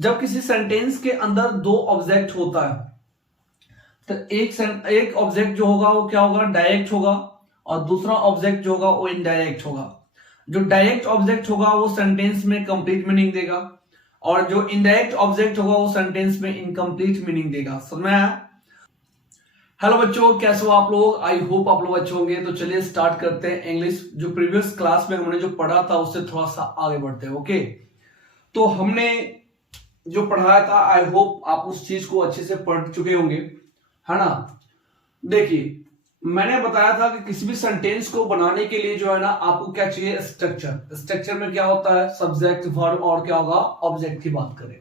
जब किसी सेंटेंस के अंदर दो ऑब्जेक्ट होता है तो एक ऑब्जेक्ट जो होगा वो क्या होगा, डायरेक्ट होगा, और दूसरा ऑब्जेक्ट जो होगा वो इनडायरेक्ट होगा। जो डायरेक्ट ऑब्जेक्ट होगा वो सेंटेंस में कंप्लीट मीनिंग देगा, और जो इनडायरेक्ट ऑब्जेक्ट होगा वो सेंटेंस में इनकम्प्लीट मीनिंग देगा। समझ में आया? हेलो बच्चों, कैसे हो आप लोग? आई होप आप लोग अच्छे होंगे। तो चलिए स्टार्ट करते हैं इंग्लिश। जो प्रीवियस क्लास में हमने जो पढ़ा था उससे थोड़ा सा आगे बढ़ते हैं। ओके, तो हमने जो पढ़ाया था आई होप आप उस चीज को अच्छे से पढ़ चुके होंगे, है ना। देखिए, मैंने बताया था कि किसी भी सेंटेंस को बनाने के लिए जो है ना आपको क्या चाहिए, स्ट्रक्चर। स्ट्रक्चर में क्या होता है, सब्जेक्ट, वर्ब और क्या होगा, ऑब्जेक्ट की बात करें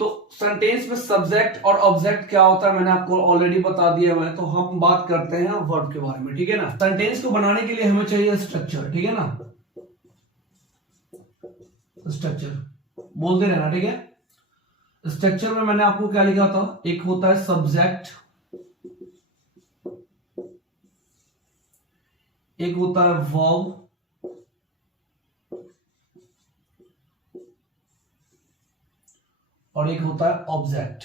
तो सेंटेंस में सब्जेक्ट और ऑब्जेक्ट क्या होता है मैंने आपको ऑलरेडी बता दिया है। तो हम बात करते हैं वर्ब के बारे में, ठीक है ना। सेंटेंस को बनाने के लिए हमें चाहिए स्ट्रक्चर, ठीक है ना। स्ट्रक्चर बोलते रहना, ठीक है। स्ट्रक्चर में मैंने आपको क्या लिखा था, एक होता है सब्जेक्ट, एक होता है वर्ब, और एक होता है ऑब्जेक्ट,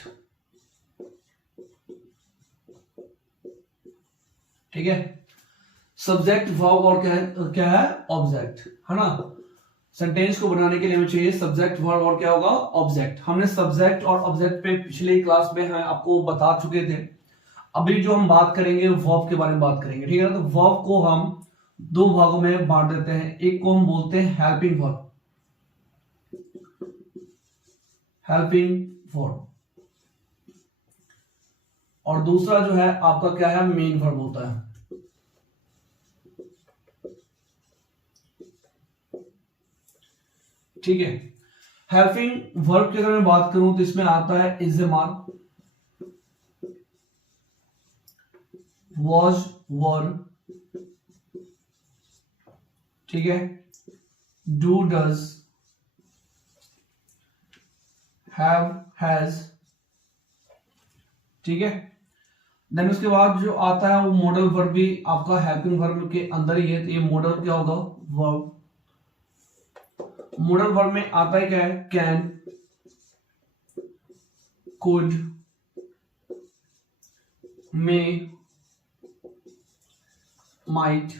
ठीक है। सब्जेक्ट, वर्ब और क्या है ऑब्जेक्ट, है ना। सेंटेंस को बनाने के लिए हमें चाहिए सब्जेक्ट, वर्ब और क्या होगा, ऑब्जेक्ट। हमने सब्जेक्ट और ऑब्जेक्ट पे पिछली क्लास में हम आपको बता चुके थे। अभी जो हम बात करेंगे वर्ब के बारे में बात करेंगे, ठीक है ना। तो वर्ब को हम दो भागों में बांट देते हैं। एक को हम बोलते हैं हेल्पिंग वर्ब, हेल्पिंग वर्ब, और दूसरा जो है आपका क्या है, मेन वर्ब होता है। ठीक है। हेल्पिंग वर्ब की अगर मैं बात करूं तो इसमें आता है इज, मार, वॉज, वर, ठीक है, डू, डज, हैव, हैज, ठीक है। देन उसके बाद जो आता है वो मॉडल वर्ब भी आपका हेल्पिंग वर्ब के अंदर ही है। तो ये मॉडल क्या होगा, वर्ब। मॉडल वर्ब में आता है क्या है, can, could, may, might,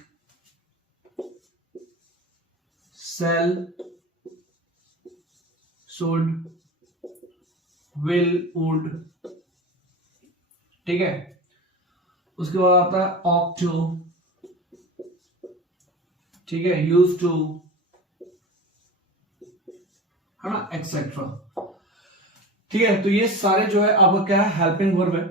shall, should, will, would, ठीक है। उसके बाद आता है ऑप टू, ठीक है, यूज टू, है ना, एक्सेट्रा, ठीक है। तो ये सारे जो है आपका क्या है, हेल्पिंग वर्ब है,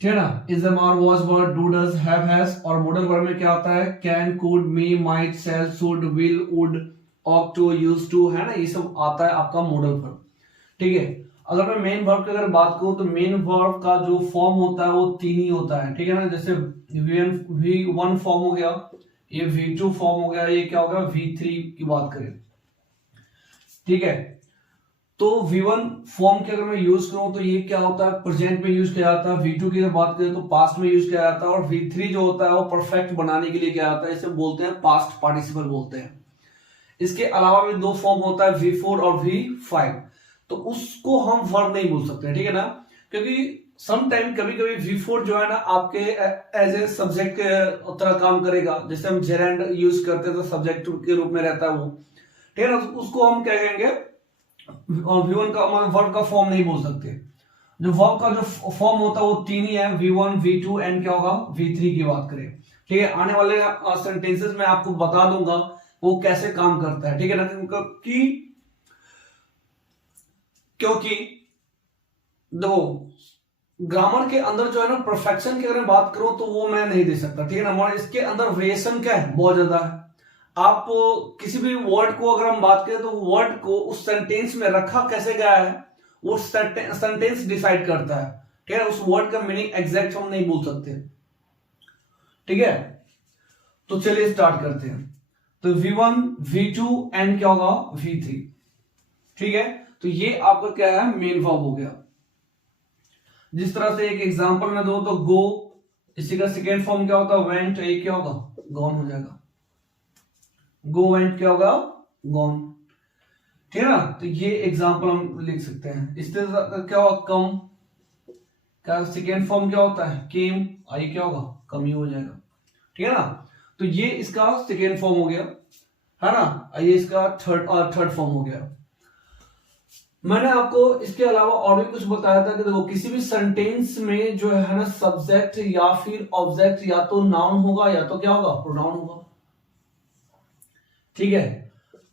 ठीक है ना। Is, are, was, were, do, does, have, has. और मॉडल वर्ब में क्या आता है, can, could, may, might, shall, should, will, would, ought to, use to, है ना। ये सब आता है आपका मॉडल वर्ब, ठीक है। अगर मैं मेन वर्ब की अगर बात करूं तो मेन वर्ब का जो फॉर्म होता है वो तीन ही होता है, ठीक है ना। जैसे V1 फॉर्म हो गया, ये V2 फॉर्म हो गया, ये क्या होगा, V3 की बात करें, ठीक है। तो V1 फॉर्म की अगर मैं यूज करूं तो ये क्या होता है, प्रेजेंट में यूज किया जाता है। V2 की अगर बात करें तो पास्ट में यूज किया जाता है। और V3 जो होता है वो परफेक्ट बनाने के लिए क्या आता है, इसे बोलते हैं पास्ट पार्टिसिपल बोलते हैं। इसके अलावा भी दो फॉर्म होता है, V4 और V5। तो उसको हम वर्ब नहीं बोल सकते, ठीक है ना, क्योंकि सम टाइम कभी कभी V4 जो है ना आपके एज ए सब्जेक्ट के तरह काम करेगा। जैसे हम जेरेंड यूज करते हैं तो सब्जेक्ट के रूप में रहता है वो, ठीक है ना। तो उसको हम क्या कहेंगे, V1 का वर्ब का फॉर्म नहीं बोल सकते। जो वर्ब का जो फॉर्म होता है वो तीन ही है, V1, V2 एंड क्या होगा, V3 की बात करें, ठीक है। आने वाले सेंटेंसेस में आपको बता दूंगा वो कैसे काम करता है, ठीक है ना। क्योंकि दो ग्रामर के अंदर जो है ना परफेक्शन की अगर मैं बात करूं तो वो मैं नहीं दे सकता, ठीक है ना। इसके अंदर वेरिएशन क्या है, बहुत ज्यादा है। आप किसी भी वर्ड को अगर हम बात करें तो वर्ड को उस सेंटेंस में रखा कैसे गया है वो सेंटेंस डिसाइड करता है, ठीक है। उस वर्ड का मीनिंग एग्जैक्ट हम नहीं बोल सकते, ठीक है। तो चलिए स्टार्ट करते हैं। तो V1, V2 एंड क्या होगा, V3, ठीक है। तो ये आपका क्या है, मेन वर्ब हो गया। जिस तरह से एक एग्जांपल में दो तो गो, इसी का सेकेंड फॉर्म क्या होगा, वेंट, ये क्या होगा, गॉन हो जाएगा। गो वेंट क्या होगा, गॉन, ठीक है ना। तो ये एग्जांपल हम लिख सकते हैं। इससे क्या होगा, कम का सेकेंड फॉर्म क्या होता है, केम, आई क्या होगा, कम ही हो जाएगा, ठीक है ना। तो ये इसका सेकेंड फॉर्म हो गया, है ना। ये इसका थर्ड फॉर्म हो गया। मैंने आपको इसके अलावा और भी कुछ बताया था कि देखो किसी भी सेंटेंस में जो है ना सब्जेक्ट या फिर ऑब्जेक्ट या तो नाउन होगा या तो क्या होगा, प्रोनाउन होगा, ठीक है।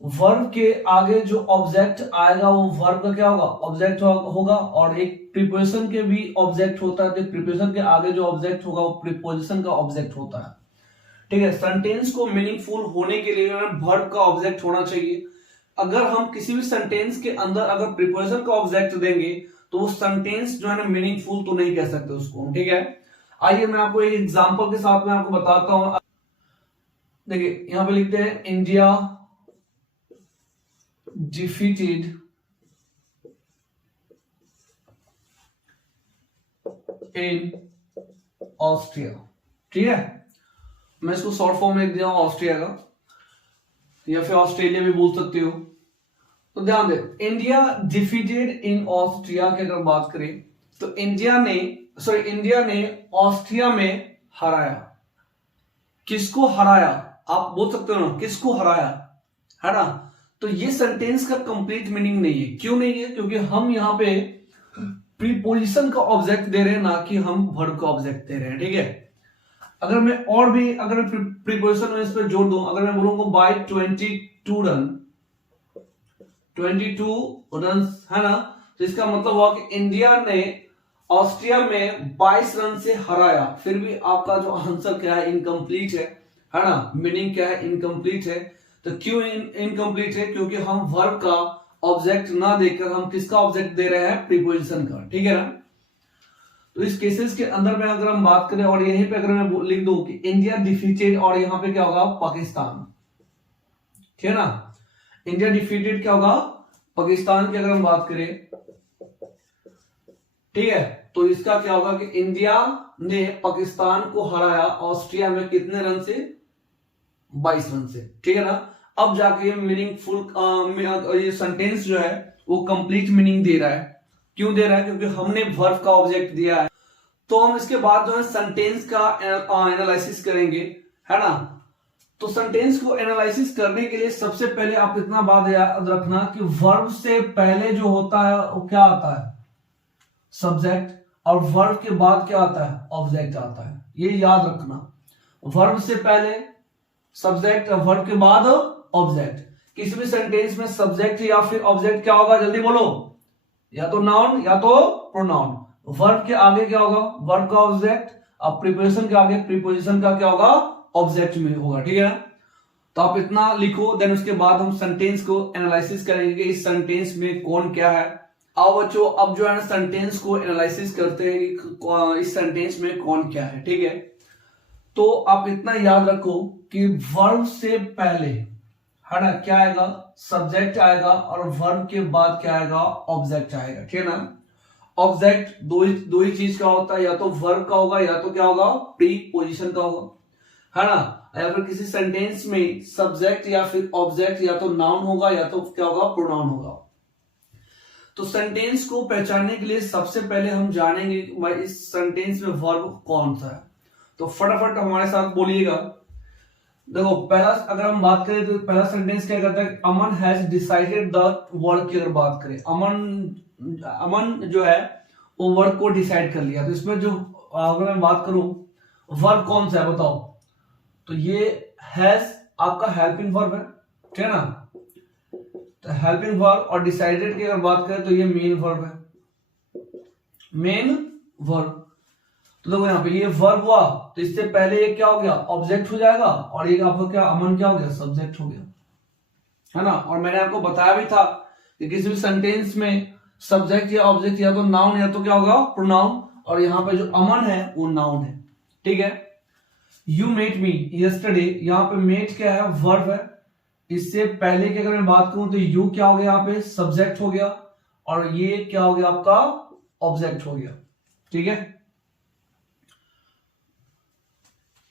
वर्ब के आगे जो ऑब्जेक्ट आएगा वो वर्ब का क्या होगा, ऑब्जेक्ट होगा। और एक प्रीपोजिशन के भी ऑब्जेक्ट होता है, तो प्रीपोजिशन के आगे जो ऑब्जेक्ट होगा वो प्रीपोजिशन का ऑब्जेक्ट होता है, ठीक है। सेंटेंस को मीनिंगफुल होने के लिए वर्ब का ऑब्जेक्ट होना चाहिए। अगर हम किसी भी सेंटेंस के अंदर अगर प्रीपोजिशन का ऑब्जेक्ट देंगे तो वो सेंटेंस जो है ना मीनिंगफुल तो नहीं कह सकते उसको, ठीक है। आइए मैं आपको एक एग्जांपल के साथ में आपको बताता हूं। देखिए यहां पे लिखते हैं इंडिया डिफीटेड इन ऑस्ट्रिया, ठीक है। मैं इसको शॉर्ट फॉर्म में लिख दिया हूं ऑस्ट्रिया का, या फिर ऑस्ट्रेलिया भी बोल सकते हो। तो ध्यान दे, इंडिया डिफीटेड इन ऑस्ट्रिया की अगर बात करें तो इंडिया ने ऑस्ट्रिया में हराया। किसको हराया, आप बोल सकते हो ना, किसको हराया, है ना। तो ये सेंटेंस का कंप्लीट मीनिंग नहीं है। क्यों नहीं है, क्योंकि हम यहां पे प्रीपोजिशन का ऑब्जेक्ट दे रहे हैं, ना कि हम वर्ब का ऑब्जेक्ट दे रहे हैं, ठीक है। अगर मैं प्रीपोजिशन में इस पर जोड़ दूं, अगर मैं बोलूंगा बाय 22 रन, 22 रन, है ना, तो इसका मतलब हुआ कि इंडिया ने ऑस्ट्रिया में 22 रन से हराया। फिर भी आपका जो आंसर क्या है, इनकम्प्लीट है ना। मीनिंग क्या है, इनकम्प्लीट है। तो क्यों इनकम्प्लीट है, क्योंकि हम वर्ब का ऑब्जेक्ट ना देकर हम किसका ऑब्जेक्ट दे रहे हैं, प्रीपोजिशन का, ठीक है ना। तो इस केसेस के अंदर में अगर हम बात करें और यहीं पे अगर मैं लिख दूं कि इंडिया डिफीटेड, और यहां पे क्या होगा, पाकिस्तान, ठीक है ना। इंडिया डिफीटेड क्या होगा, पाकिस्तान की अगर हम बात करें, ठीक है, तो इसका क्या होगा कि इंडिया ने पाकिस्तान को हराया ऑस्ट्रिया में कितने रन से, 22 रन से, ठीक है ना। अब जाके मीनिंगफुल ये सेंटेंस जो है वो कंप्लीट मीनिंग दे रहा है। क्यों दे रहा है, क्योंकि हमने वर्ब का ऑब्जेक्ट दिया है। तो हम इसके बाद जो है सेंटेंस का एनालिसिस करेंगे, है ना। तो सेंटेंस को एनालिसिस करने के लिए सबसे पहले आप इतना बात याद रखना कि वर्ब से पहले जो होता है वो क्या आता है, सब्जेक्ट, और वर्ब के बाद क्या आता है, ऑब्जेक्ट आता है। ये याद रखना, वर्ब से पहले सब्जेक्ट, वर्ब के बाद ऑब्जेक्ट। किसी भी सेंटेंस में सब्जेक्ट या फिर ऑब्जेक्ट क्या होगा, जल्दी बोलो, या तो नाउन या तो प्रोनाउन। वर्ब के आगे क्या होगा, वर्ब का ऑब्जेक्ट, अब प्रीपोजिशन के आगे प्रीपोजिशन का क्या होगा, ऑब्जेक्ट में होगा, ठीक है ना। तो आप इतना लिखो, देन उसके बाद हम सेंटेंस को एनालिसिस करेंगे कि इस सेंटेंस में कौन क्या है। आओ बच्चों, अब जो है ना सेंटेंस को एनालिसिस करते हैं कि इस सेंटेंस में कौन क्या है, ठीक है। तो आप इतना याद रखो कि वर्ब से पहले, है ना, क्या आएगा, सब्जेक्ट आएगा, और वर्ब के बाद क्या आएगा, ऑब्जेक्ट आएगा, ठीक है ना। ऑब्जेक्ट दो ही चीज का होता है, या तो वर्ब का होगा या तो क्या होगा, प्रीपोजिशन का होगा, है ना। या फिर किसी सेंटेंस में सब्जेक्ट या फिर ऑब्जेक्ट या तो नाउन होगा या तो क्या होगा, प्रोनाउन होगा। तो सेंटेंस को पहचानने के लिए सबसे पहले हम जानेंगे कि इस सेंटेंस में वर्ब कौन सा है। तो फटाफट हमारे साथ बोलिएगा। देखो पहला अगर हम बात करें तो पहला सेंटेंस क्या करता है, अमन हैज डिसाइडेड द वर्ड की अगर बात करें, अमन जो है वो वर्ड को डिसाइड कर लिया। तो इसमें जो अगर मैं बात करूं वर्ब कौन सा है बताओ, तो ये हैज आपका हेल्पिंग वर्ब है, ठीक है ना। तो हेल्पिंग वर्ब, और डिसाइडेड की अगर बात करें तो ये मेन वर्ब है, मेन वर्ब। तो देखो यहाँ पे ये वर्ब हुआ, तो इससे पहले ये क्या हो गया, ऑब्जेक्ट हो जाएगा, और ये आपका क्या, अमन क्या हो गया, सब्जेक्ट हो गया, है ना। और मैंने आपको बताया भी था कि किसी भी सेंटेंस में सब्जेक्ट या ऑब्जेक्ट या तो नाउन या तो क्या होगा, प्रोनाउन, और यहाँ पे जो अमन है वो नाउन है, ठीक है। यू मेट मी यस्टरडे, यहाँ पे मेट क्या है, वर्ब है। इससे पहले की अगर मैं बात करूं तो यू क्या हो गया, यहाँ पे सब्जेक्ट हो गया, और ये क्या हो गया आपका, ऑब्जेक्ट हो गया, ठीक है।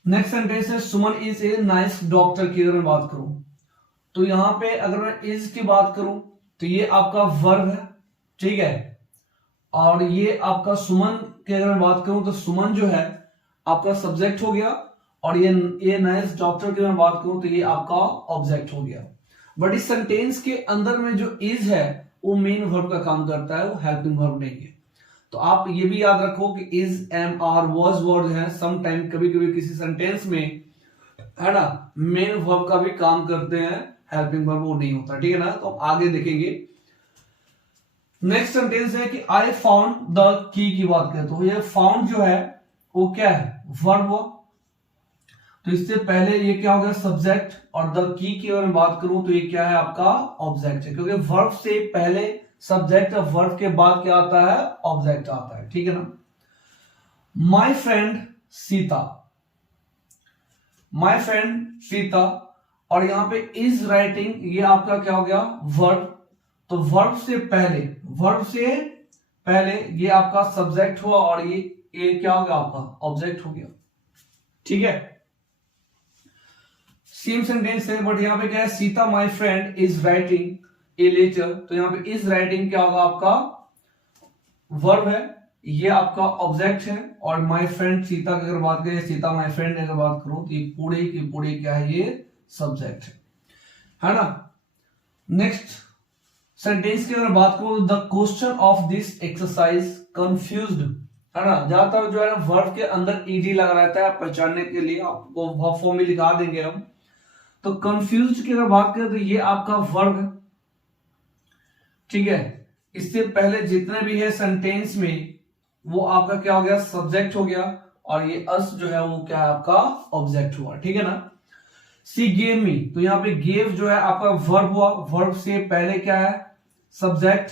नेक्स्ट सेंटेंस है सुमन इज ए नाइस डॉक्टर की अगर मैं बात करूं, तो यहां पे अगर मैं इज की बात करूं तो ये आपका वर्ब है, ठीक है। और ये आपका सुमन की अगर मैं बात करूं तो सुमन जो है आपका सब्जेक्ट हो गया, और ये नाइस डॉक्टर की मैं बात करूं तो ये आपका ऑब्जेक्ट हो गया। बट इस सेंटेंस के अंदर में जो इज है वो मेन वर्ब का काम करता है, वो हेल्पिंग वर्ब नहीं है। तो आप ये भी याद रखो कि is, am, are, was word है सम टाइम कभी कभी किसी सेंटेंस में, है ना, मेन वर्ब का भी काम करते हैं, हेल्पिंग वर्ब वो नहीं होता, ठीक है ना। तो आगे देखेंगे। नेक्स्ट सेंटेंस है कि आई फाउंड द की बात करें तो ये फाउंड जो है वो क्या है, वर्ब हुआ। तो इससे पहले ये क्या हो गया, सब्जेक्ट, और द की अगर मैं बात करूं तो ये क्या है, आपका ऑब्जेक्ट है, क्योंकि वर्ब से पहले सब्जेक्ट और वर्ब के बाद क्या आता है, ऑब्जेक्ट आता है, ठीक है ना। माई friend Sita, my friend Sita, और यहां पे इज राइटिंग, ये आपका क्या हो गया, वर्ब। तो वर्ब से पहले ये आपका सब्जेक्ट हुआ, और ये क्या हो गया, आपका ऑब्जेक्ट हो गया, ठीक है। सेम सेंटेंस है, बट यहां पे क्या है, Sita my friend is writing a letter, तो यहां पे इज राइटिंग क्या होगा, आपका वर्ब है, ये आपका ऑब्जेक्ट है। और माई फ्रेंड सीता की अगर बात करें, सीता माई फ्रेंड अगर बात करूं तो ये पूरे की पूरे क्या है, ये सब्जेक्ट है ना। नेक्स्ट सेंटेंस की अगर बात करूं, the question of this exercise confused, है ना। ज्यादातर जो है वर्ब के अंदर ईडी लगा रहता है, पहचानने के लिए आपको वर्ब फॉर्म में लिखा देंगे हम। तो कंफ्यूज्ड की अगर बात करें तो ये आपका वर्ब है, ठीक है। इससे पहले जितने भी है सेंटेंस में वो आपका क्या हो गया, सब्जेक्ट हो गया, और ये अस जो है वो क्या है, आपका ऑब्जेक्ट हुआ, ठीक है ना। सी गेव मी, तो यहाँ पे गेव जो है आपका वर्ब हुआ, वर्ब से पहले क्या है, सब्जेक्ट,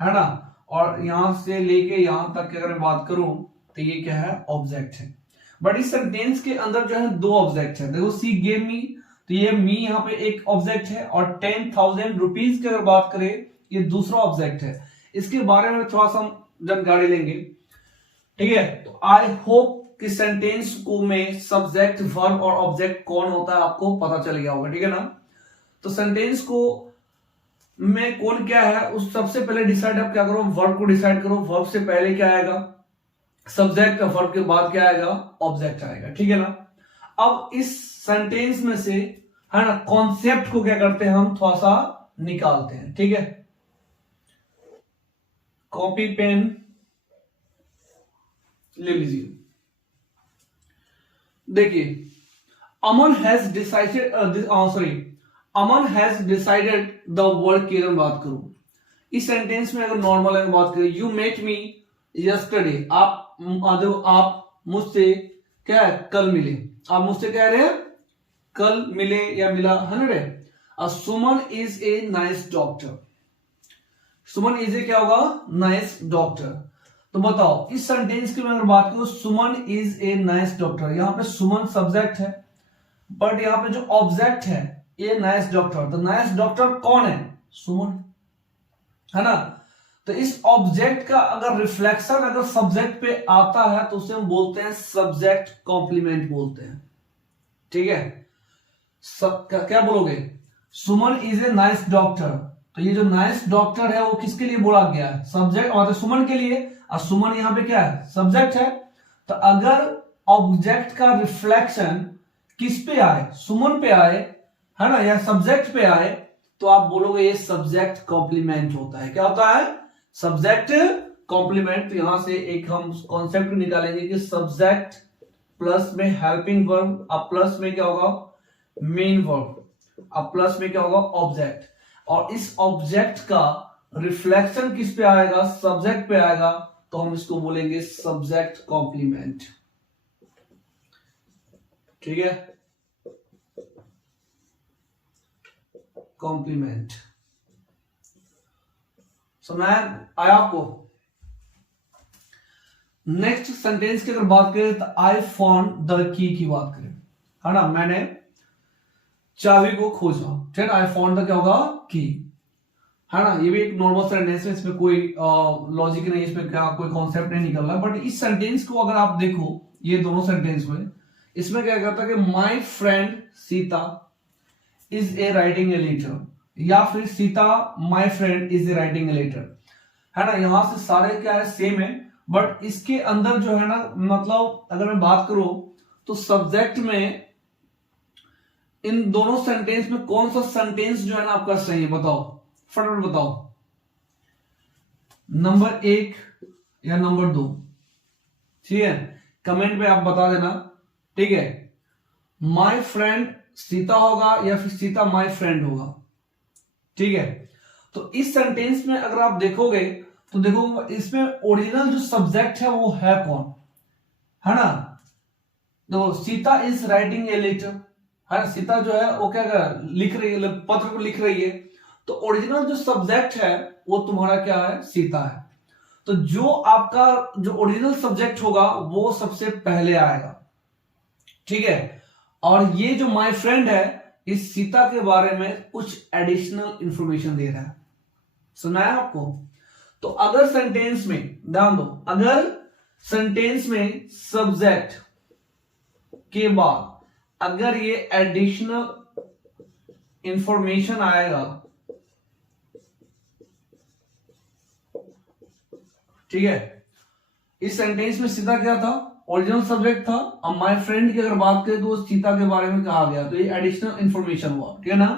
है ना। और यहां से लेके यहां तक की अगर मैं बात करूं तो ये क्या है, ऑब्जेक्ट है। बट इस सेंटेंस के अंदर जो है दो ऑब्जेक्ट है, देखो सी गेव मी, तो ये मी यहाँ पे एक ऑब्जेक्ट है, और 10,000 रुपीज की अगर बात करें ये दूसरा ऑब्जेक्ट है। इसके बारे में थोड़ा सा हम जानकारी लेंगे, ठीक है। तो आई होप कि सेंटेंस को में सब्जेक्ट, वर्ब और ऑब्जेक्ट कौन होता है आपको पता चल गया होगा, ठीक है ना। तो सेंटेंस को में कौन क्या है, उस सबसे पहले डिसाइड आप क्या करो, वर्ब को डिसाइड करो। वर्ब से पहले क्या आएगा, सब्जेक्ट, और वर्ब के बाद क्या आएगा, ऑब्जेक्ट आएगा, ठीक है ना। अब इस सेंटेंस में से, है ना, कॉन्सेप्ट को क्या करते हैं, हम थोड़ा सा निकालते हैं, ठीक है। कॉपी पेन ले लीजिए। देखिए, Aman has decided, Aman has decided the word की अगर बात करूं, इस सेंटेंस में अगर नॉर्मल अगर बात करें, यू मेट मी यस्टरडे, आप मुझसे क्या है, कल मिले, आप मुझसे कह रहे हैं कल मिले या मिला, 100। Suman is a nice doctor, Suman is a क्या होगा, नाइस डॉक्टर। तो बताओ इस सेंटेंस की मैं अगर बात करूं, सुमन इज ए नाइस डॉक्टर, यहां पे सुमन सब्जेक्ट है, बट यहां पे जो ऑब्जेक्ट है ए नाइस डॉक्टर, तो नाइस डॉक्टर कौन है, सुमन, है ना। तो इस ऑब्जेक्ट का अगर रिफ्लेक्शन अगर सब्जेक्ट पे आता है तो उसे हम बोलते हैं सब्जेक्ट कॉम्प्लीमेंट बोलते हैं, ठीक है। क्या बोलोगे, सुमन इज ए नाइस डॉक्टर, तो ये जो नाइस डॉक्टर है वो किसके लिए बोला गया है, सब्जेक्ट, मतलब सुमन के लिए, और सुमन यहां पे क्या है, सब्जेक्ट है। तो अगर ऑब्जेक्ट का रिफ्लेक्शन किस पे आए, सुमन पे आए, है ना, या सब्जेक्ट पे आए, तो आप बोलोगे ये सब्जेक्ट कॉम्प्लीमेंट होता है। क्या होता है, सब्जेक्ट कॉम्प्लीमेंट। तो यहां से एक हम कॉन्सेप्ट निकालेंगे कि सब्जेक्ट प्लस में हेल्पिंग वर्ब, अब प्लस में क्या होगा, मेन वर्ब, अब प्लस में क्या होगा, ऑब्जेक्ट। और इस ऑब्जेक्ट का रिफ्लेक्शन किस पे आएगा, सब्जेक्ट पे आएगा, तो हम इसको बोलेंगे सब्जेक्ट कॉम्प्लीमेंट, ठीक है, कॉम्प्लीमेंट। समझ आया आपको। नेक्स्ट सेंटेंस की अगर बात करें तो आई फाउंड द की बात करें, है ना, मैंने चाबी को खोजा, ठीक है। आई फाउंड द क्या होगा, की, है ना। ये भी एक नॉर्मल सेंटेंस है, इसमें कोई लॉजिक नहीं, इसमें क्या कोई कॉन्सेप्ट नहीं निकल रहा। बट इस सेंटेंस को अगर आप देखो, ये दोनों सेंटेंस में, इसमें क्या कहता है कि my friend Sita is a writing a letter, या फिर Sita my friend is writing a letter, है ना। यहां से सारे क्या है, सेम है, बट इसके अंदर जो है ना, मतलब अगर मैं बात करूं तो सब्जेक्ट में इन दोनों सेंटेंस में कौन सा सेंटेंस जो है ना आपका सही है, बताओ, फटाफट बताओ, नंबर 1 या नंबर 2, ठीक है, कमेंट में आप बता देना, ठीक है। माय फ्रेंड सीता होगा या फिर सीता माय फ्रेंड होगा, ठीक है। तो इस सेंटेंस में अगर आप देखोगे तो देखो इसमें ओरिजिनल जो सब्जेक्ट है वो है कौन, है ना। तो Sita is writing a letter, है, सीता जो है वो क्या कर लिख रही है, पत्र को लिख रही है, तो ओरिजिनल जो सब्जेक्ट है वो तुम्हारा क्या है, सीता है। तो जो आपका जो ओरिजिनल सब्जेक्ट होगा वो सबसे पहले आएगा, ठीक है। और ये जो माय फ्रेंड है इस सीता के बारे में कुछ एडिशनल इंफॉर्मेशन दे रहा है, सुना है आपको। तो अगर सेंटेंस में ध्यान दो, अगर सेंटेंस में सब्जेक्ट के बाद अगर ये एडिशनल इंफॉर्मेशन आएगा, ठीक है, इस सेंटेंस में सीता क्या था, ओरिजिनल सब्जेक्ट था। अब माय फ्रेंड की अगर बात करें तो सीता के बारे में कहा गया, तो ये एडिशनल इंफॉर्मेशन हुआ, ठीक है ना।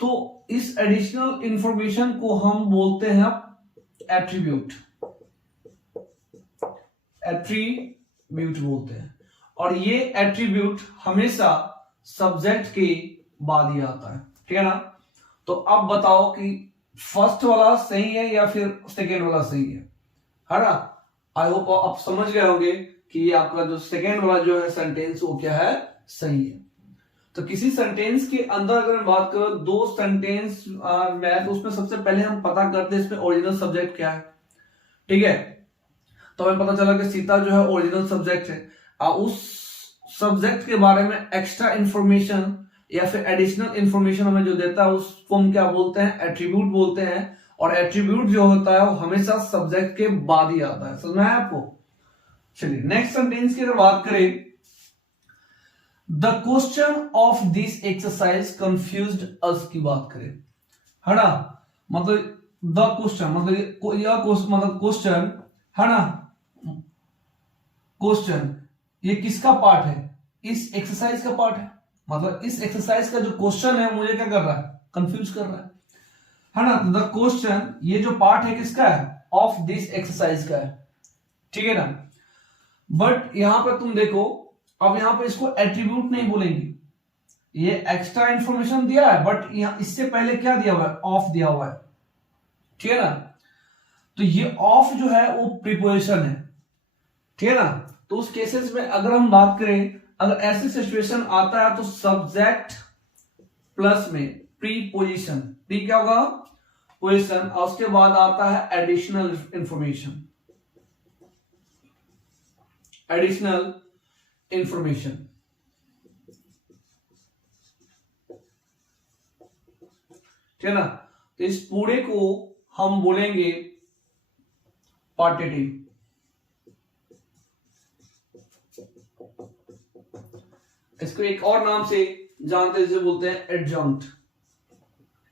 तो इस एडिशनल इंफॉर्मेशन को हम बोलते हैं एट्रीब्यूट, एट्रीब्यूट बोलते हैं। और ये एट्रीब्यूट हमेशा सब्जेक्ट के बाद ही आता है, ठीक है ना। तो अब बताओ कि फर्स्ट वाला सही है या फिर सेकेंड वाला सही है ना। आई होप आप समझ गए होंगे कि ये आपका जो सेकेंड वाला जो है सेंटेंस वो क्या है, सही है। तो किसी सेंटेंस के अंदर अगर मैं बात करूं, दो सेंटेंस मैं तो उसमें सबसे पहले हम पता करते हैं इसमें ओरिजिनल सब्जेक्ट क्या है, ठीक है। तो हमें पता चला कि सीता जो है ओरिजिनल सब्जेक्ट है। उस सब्जेक्ट के बारे में एक्स्ट्रा इंफॉर्मेशन या फिर एडिशनल इंफॉर्मेशन हमें जो देता है उसको हम क्या बोलते हैं, एट्रीब्यूट बोलते हैं। और एट्रीब्यूट जो होता है वो हमेशा सब्जेक्ट के बाद ही आता है, समझ में आया आपको। चलिए नेक्स्ट सेंटेंस की अगर बात करें, the question of this exercise confused us की बात करें, है ना। मतलब द क्वेश्चन मतलब यह मतलब क्वेश्चन, है ना, क्वेश्चन ये किसका पार्ट है, इस एक्सरसाइज का पार्ट है। मतलब इस एक्सरसाइज का जो क्वेश्चन है मुझे क्या कर रहा है, कंफ्यूज कर रहा है ना। द क्वेश्चन ये जो पार्ट है किसका है, ऑफ दिस एक्सरसाइज का है, ठीक है ना। बट यहां पर तुम देखो, अब यहां पर इसको एट्रीब्यूट नहीं बोलेंगे, ये एक्स्ट्रा इंफॉर्मेशन दिया है, बट यहां इससे पहले क्या दिया हुआ है, ऑफ दिया हुआ है, ठीक है ना। तो ये ऑफ जो है वो प्रीपोजिशन है, ठीक है ना। तो उस केसेस में अगर हम बात करें, अगर ऐसी सिचुएशन आता है तो सब्जेक्ट प्लस में प्रीपोजिशन, प्री क्या होगा, पोजिशन, और उसके बाद आता है एडिशनल इंफॉर्मेशन, एडिशनल इंफॉर्मेशन, ठीक है ना। तो इस पूरे को हम बोलेंगे पार्टिटिव। इसको एक और नाम से जानते हैं, जिसे बोलते हैं एडजंक्ट,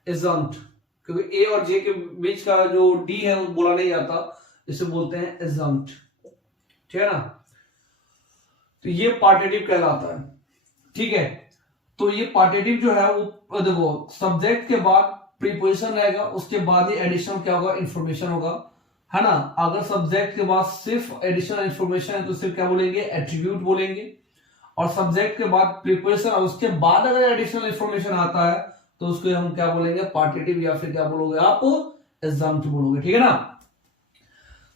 एडजंक्ट, क्योंकि ए और जे के बीच का जो डी है वो बोला नहीं जाता, इसे बोलते हैं एडजंक्ट, ठीक है ना। तो ये पार्टिटिव कहलाता है, ठीक है। तो ये पार्टिटिव जो है वो देखो सब्जेक्ट के बाद प्रीपोजिशन रहेगा, उसके बाद ही एडिशनल क्या होगा, इंफॉर्मेशन होगा, है ना। अगर सब्जेक्ट के बाद सिर्फ एडिशनल इंफॉर्मेशन है तो सिर्फ क्या बोलेंगे, एट्रीब्यूट बोलेंगे। और सब्जेक्ट के बाद प्रीपोजिशन और उसके बाद अगर एडिशनल इंफॉर्मेशन आता है तो उसको हम क्या बोलेंगे, पार्टिटिव, या फिर क्या बोलोगे आप, एग्जाम्पल बोलोगे, ठीक है ना।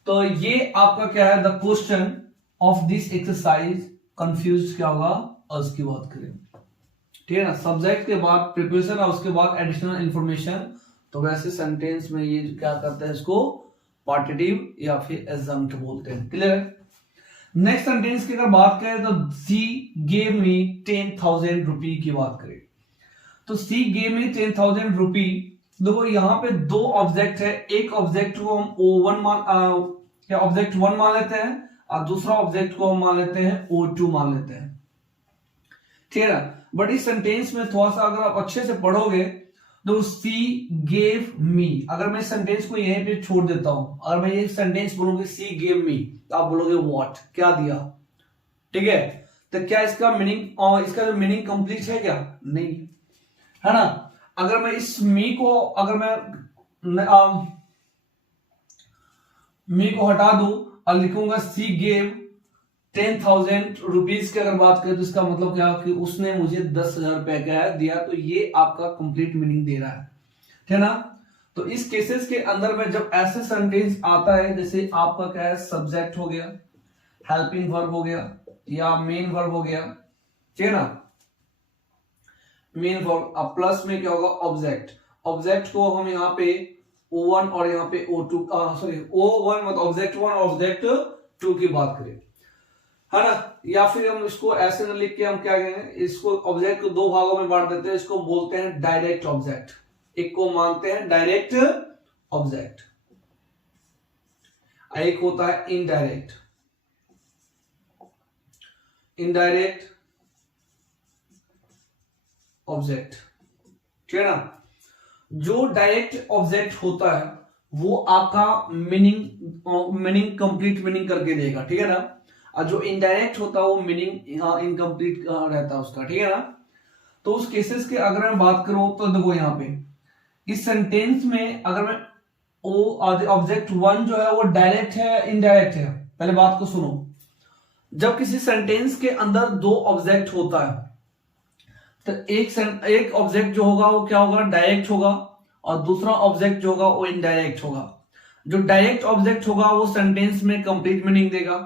तो ये आपका क्या है, the question of this exercise confuse क्या होगा, अस की बात करें, ठीक है ना। सब्जेक्ट के बाद प्रीपोजिशन और उसके बाद एडिशनल इंफॉर्मेशन, तो वैसे सेंटेंस में ये क्या करते हैं, इसको पार्टिटिव या फिर एग्जाम्पल बोलते हैं, क्लियर है। नेक्स्ट सेंटेंस की अगर बात करें तो सी गेव मी 10,000 रुपी की बात करें, तो सी गेव मी 10,000 रुपी। देखो यहां पे दो ऑब्जेक्ट है, एक ऑब्जेक्ट को हम O1 या ऑब्जेक्ट 1 मान लेते हैं, और दूसरा ऑब्जेक्ट को हम मान लेते हैं O2 मान लेते हैं, ठीक है ना। बट इस सेंटेंस में थोड़ा सा अगर आप अच्छे से पढ़ोगे तो सी गेव मी, अगर मैं सेंटेंस को यहीं पे छोड़ देता हूं, अगर मैं ये सेंटेंस बोलूंगी सी गेव मी, तो आप बोलोगे व्हाट, क्या दिया, ठीक है। तो क्या इसका मीनिंग, और इसका जो मीनिंग कंप्लीट है क्या, नहीं है ना। अगर मैं इस मी को, अगर मैं मी को हटा दूं और लिखूंगा सी गेव 10,000 रुपीज की अगर बात करें, तो इसका मतलब क्या कि उसने मुझे 10,000 रुपए का दिया, तो ये आपका कंप्लीट मीनिंग दे रहा है ना। तो इस केसेस के अंदर में जब ऐसे सेंटेंस आता है, जैसे आपका क्या है, सब्जेक्ट हो गया, हेल्पिंग वर्ब हो गया, या मेन वर्ब हो गया, ठीक है ना, मेन वर्ब, अब प्लस में क्या होगा, ऑब्जेक्ट। ऑब्जेक्ट को हम यहाँ पे O1 और यहाँ पे O2, सॉरी O1 मतलब ऑब्जेक्ट 1 और ऑब्जेक्ट 2 की बात करें, है ना। या फिर हम इसको ऐसे न लिख के हम क्या कहेंगे, इसको ऑब्जेक्ट को दो भागों में बांट देते हैं, इसको बोलते हैं डायरेक्ट ऑब्जेक्ट, एक को मानते हैं डायरेक्ट ऑब्जेक्ट, एक होता है इनडायरेक्ट, इनडायरेक्ट ऑब्जेक्ट, ठीक है ना। जो डायरेक्ट ऑब्जेक्ट होता है वो आपका मीनिंग कंप्लीट मीनिंग करके देगा, ठीक है ना। और जो इनडायरेक्ट होता है वो मीनिंग इनकम्प्लीट रहता है उसका, ठीक है ना। तो उस केसेस के अगर मैं बात करूं, तो देखो यहाँ पे इस सेंटेंस में अगर मैं ऑब्जेक्ट 1 जो है वो डायरेक्ट है इनडायरेक्ट है, पहले बात को सुनो। जब किसी सेंटेंस के अंदर दो ऑब्जेक्ट होता है, तो एक ऑब्जेक्ट जो होगा वो क्या होगा, डायरेक्ट होगा, और दूसरा ऑब्जेक्ट जो होगा वो इनडायरेक्ट होगा। जो डायरेक्ट ऑब्जेक्ट होगा वो सेंटेंस में कंप्लीट मीनिंग देगा,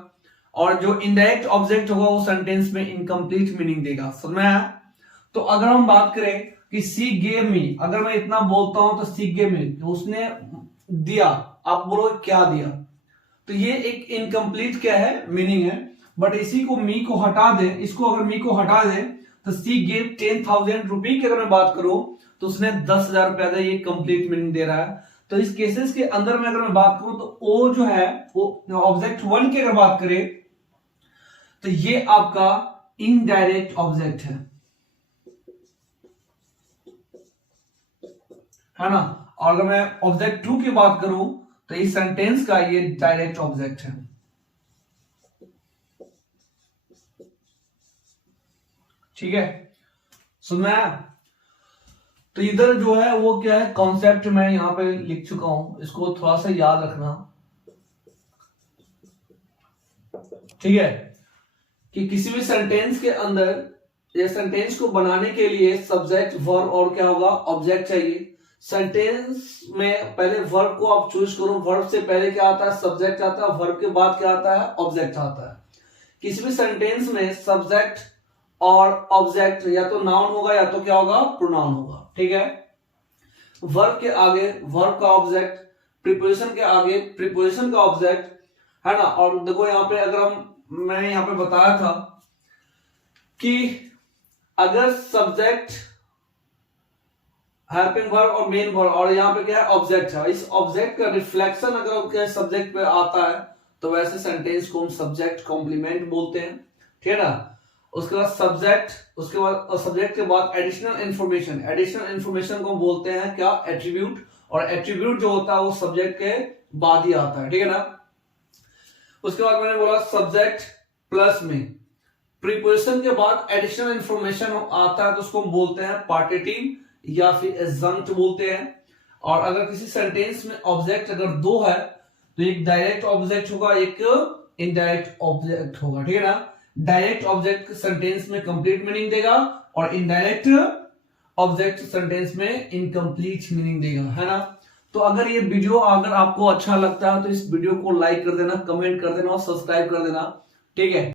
और जो इनडायरेक्ट ऑब्जेक्ट होगा वो सेंटेंस में इनकम्प्लीट मीनिंग देगा। समझ में आया। तो अगर हम बात करें कि सी गेव मी, अगर मैं इतना बोलता हूं तो सी गेव मी, उसने दिया, आप बोलो क्या दिया, तो ये एक इनकम्प्लीट क्या है, मीनिंग है। बट इसी को मी को हटा दे, इसको अगर मी को हटा दे, तो सी गेव 10,000 रुपए की अगर मैं बात करूं, तो उसने 10,000 रुपया दिया, ये कंप्लीट मीनिंग दे रहा है। तो इस केसेस के अंदर में अगर मैं बात करूं, तो ओ जो है वो ऑब्जेक्ट 1 की अगर बात करें, तो ये आपका इनडायरेक्ट ऑब्जेक्ट है ना। और अगर मैं ऑब्जेक्ट 2 की बात करूं, तो इस सेंटेंस का ये डायरेक्ट ऑब्जेक्ट है, ठीक है। सुनना है। तो इधर जो है वो क्या है, कॉन्सेप्ट मैं यहां पे लिख चुका हूं, इसको थोड़ा सा याद रखना, ठीक है। कि किसी भी सेंटेंस के अंदर, ये सेंटेंस को बनाने के लिए सब्जेक्ट वर्ब और क्या होगा, ऑब्जेक्ट चाहिए। सेंटेंस में पहले वर्ब को आप चूज करो, वर्ब से पहले क्या आता है, सब्जेक्ट आता है, वर्ब के बाद क्या आता है, ऑब्जेक्ट आता है। किसी भी सेंटेंस में सब्जेक्ट और ऑब्जेक्ट या तो नाउन होगा या तो क्या होगा, प्रोनाउन होगा, ठीक है। वर्ब के आगे वर्ब का ऑब्जेक्ट, प्रीपोजिशन के आगे प्रीपोजिशन का ऑब्जेक्ट, है ना। और देखो यहाँ पे अगर मैंने यहाँ पे बताया था कि अगर सब्जेक्ट, हेल्पिंग वर्ब और मेन वर्ब, और यहाँ पे क्या है, ऑब्जेक्ट है, इस ऑब्जेक्ट का रिफ्लेक्शन अगर सब्जेक्ट पे आता है, तो वैसे सेंटेंस को हम सब्जेक्ट कॉम्प्लीमेंट बोलते हैं, ठीक है ना। उसके बाद सब्जेक्ट, उसके बाद सब्जेक्ट के बाद एडिशनल इंफॉर्मेशन, एडिशनल इंफॉर्मेशन को बोलते हैं क्या, एट्रीब्यूट। और एट्रीब्यूट जो होता है वो सब्जेक्ट के बाद ही आता है, ठीक है ना। उसके बाद मैंने बोला सब्जेक्ट प्लस में प्रीपोजिशन के बाद एडिशनल इंफॉर्मेशन आता है, तो उसको हम बोलते हैं पार्टिटिव या फिर एडजंक्ट बोलते हैं। और अगर किसी सेंटेंस में ऑब्जेक्ट अगर दो है, तो एक डायरेक्ट ऑब्जेक्ट होगा, एक इनडायरेक्ट ऑब्जेक्ट होगा, ठीक है ना। डायरेक्ट ऑब्जेक्ट सेंटेंस में कंप्लीट मीनिंग देगा, और इनडायरेक्ट ऑब्जेक्ट सेंटेंस में इनकम्प्लीट मीनिंग देगा, है ना। तो अगर ये वीडियो अगर आपको अच्छा लगता है, तो इस वीडियो को लाइक कर देना, कमेंट कर देना और सब्सक्राइब कर देना, ठीक है।